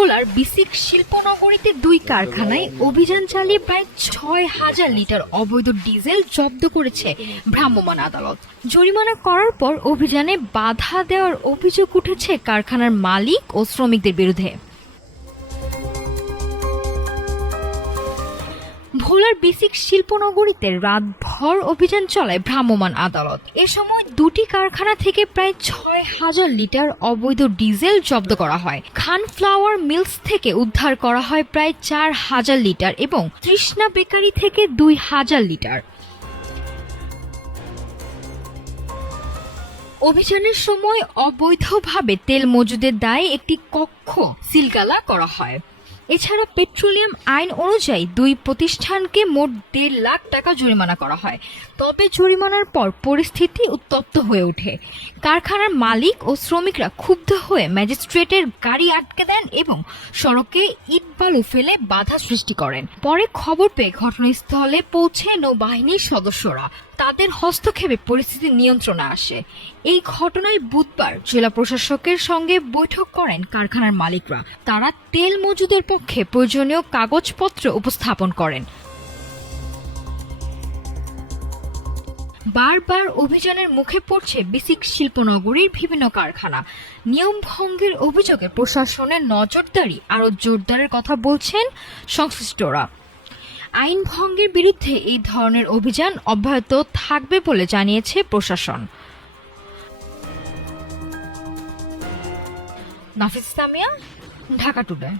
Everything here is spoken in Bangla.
ভোলার বিসিক শিল্পনগরীতে 2 কারখানায় অভিযান চালিয়ে প্রায় 6,000 লিটার অবৈধ ডিজেল জব্দ করেছে ভ্রাম্যমাণ আদালত। জরিমানা করার পর অভিযানে বাধা দেওয়ার অভিযোগ উঠেছে কারখানার মালিক ও শ্রমিকদের বিরুদ্ধে। ভোলার বিসিক শিল্পনগরীতে রাতভর অভিযান চালায় ভ্রাম্যমাণ আদালত। এ সময় 2টি কারখানা থেকে প্রায় 6,000 লিটার অবৈধ ডিজেল জব্দ করা হয়। খান ফ্লাওয়ার মিলস থেকে উদ্ধার করা হয় প্রায় 4,000 লিটার এবং তৃষ্ণা বেকারি থেকে 2,000 লিটার। অভিযানের সময় অবৈধভাবে তেল মজুদের দায়ে একটি কক্ষ সিলগালা করা হয়। এছাড়া পেট্রোলিয়াম আইন অনুযায়ী 2 প্রতিষ্ঠানকে মোট 1.5 লাখ টাকা জরিমানা করা হয়। তবে জরিমানার পর পরিস্থিতি উত্তপ্ত হয়ে ওঠে। কারখানার মালিক ও শ্রমিকরা ক্ষুব্ধ হয়ে ম্যাজিস্ট্রেটের গাড়ি আটকে দেন এবং সড়কে ইট বালু ফেলে বাধা সৃষ্টি করেন। পরে খবর পেয়ে ঘটনাস্থলে পৌঁছে নৌবাহিনীর সদস্যরা। তাদের হস্তক্ষেপে পরিস্থিতি নিয়ন্ত্রণে আসে। এই ঘটনায় বুধবার জেলা প্রশাসকের সঙ্গে বৈঠক করেন কারখানার মালিকরা। তারা তেল মজুদের পক্ষে প্রয়োজনীয় কাগজপত্র উপস্থাপন করেন। বারবার অভিযানের মুখে পড়ছে বিসিক শিল্পনগরীর বিভিন্ন কারখানা। নিয়ম ভঙ্গের অভিযোগে প্রশাসনের নজরদারি আরও জোরদারের কথা বলছেন সংশ্লিষ্টরা। আইন ভঙ্গের বিরুদ্ধে এই ধরনের অভিযান অব্যাহত থাকবে বলে জানিয়েছে প্রশাসন। নাফিস সামিয়া, ঢাকা টুডে।